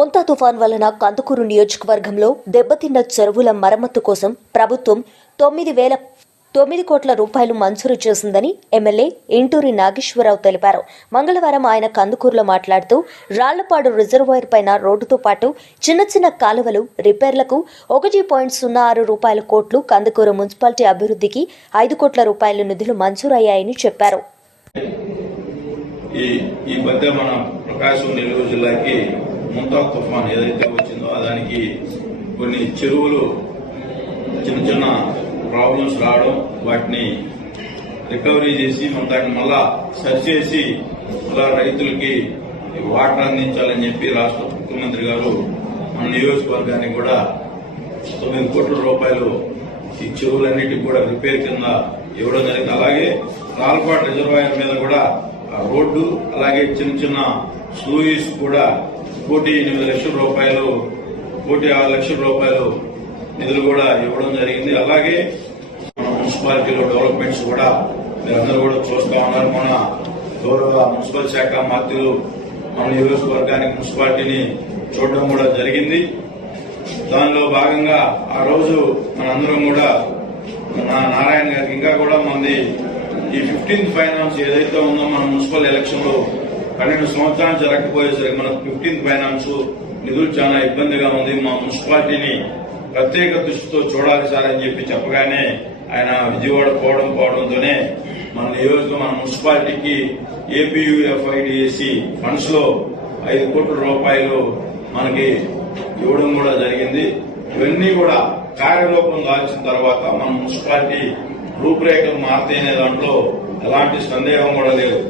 మోంతా తుఫాన్ వలన కందుకూరు నియోజకవర్గంలో దెబ్బతిన్న చెరువుల మరమ్మతు కోసం ప్రభుత్వం 9 కోట్ల రూపాయలు మంజూరు చేసిందని ఎమ్మెల్యే ఇంటూరి నాగేశ్వరరావు తెలిపారు. మంగళవారం ఆయన కందుకూరులో మాట్లాడుతూ రాళ్లపాడు రిజర్వాయర్ పైన రోడ్డుతో పాటు చిన్న కాలువలు రిపేర్లకు 1.06 కోట్లు, కందుకూరు మున్సిపాలిటీ అభివృద్ధికి 5 కోట్ల రూపాయల నిధులు మంజూరయ్యాయని చెప్పారు. ఈ మధ్య మన ప్రకాశం నెల్లూరు జిల్లాకి మోంతా తుఫాన్ ఏదైతే వచ్చిందో దానికి కొన్ని చెరువులు చిన్న ప్రాబ్లమ్స్ రావడం, వాటిని రికవరీ చేసి దాన్ని మళ్ళా సరిచేసి మళ్ళా రైతులకి వాటర్ అందించాలని చెప్పి రాష్ట్ర ముఖ్యమంత్రి గారు మన నియోజకవర్గానికి కూడా 9 కోట్ల రూపాయలు ఈ చెరువులన్నిటికీ కూడా రిపేర్ కింద ఇవ్వడం జరిగింది. అలాగే రాళ్లపాడు రిజర్వాయర్ మీద కూడా రోడ్డు, అలాగే చిన్న స్లూయిస్ కూడా 1.8 లక్షల రూపాయలు, 1.6 లక్షల రూపాయలు నిధులు కూడా ఇవ్వడం జరిగింది. అలాగే మన మున్సిపాలిటీలో డెవలప్మెంట్స్ కూడా మీరందరూ కూడా చూస్తా ఉన్నారు. మన గౌరవ మున్సిపల్ శాఖ మంత్రులు మన నియోజకవర్గానికి మున్సిపాలిటీని చూడడం కూడా జరిగింది. దానిలో భాగంగా ఆ రోజు మనందరం కూడా నారాయణ గారికి ఇంకా కూడా మంది ఈ 15th ఫైనాన్స్ ఏదైతే ఉందో మన మున్సిపల్ ఎలక్షన్ లో 12 సంవత్సరాలు జరగకపోయేసరికి మన 15th ఫైనాన్స్ నిధులు చాలా ఇబ్బందిగా ఉంది, మా మున్సిపాలిటీని ప్రత్యేక దృష్టితో చూడాలి సార్ అని చెప్పి చెప్పగానే ఆయన విజయవాడ పోవడంతోనే మన మున్సిపాలిటీకి ఏపీయూఎఫ్ఐడిఎసి ఫండ్స్ లో 5 కోట్ల రూపాయలు మనకి ఇవ్వడం కూడా జరిగింది. ఇవన్నీ కూడా కార్యరూపం దాల్చిన తర్వాత మన మున్సిపాలిటీ రూపురేఖలు మారుతాయనే దాంట్లో ఎలాంటి సందేహం కూడా లేదు.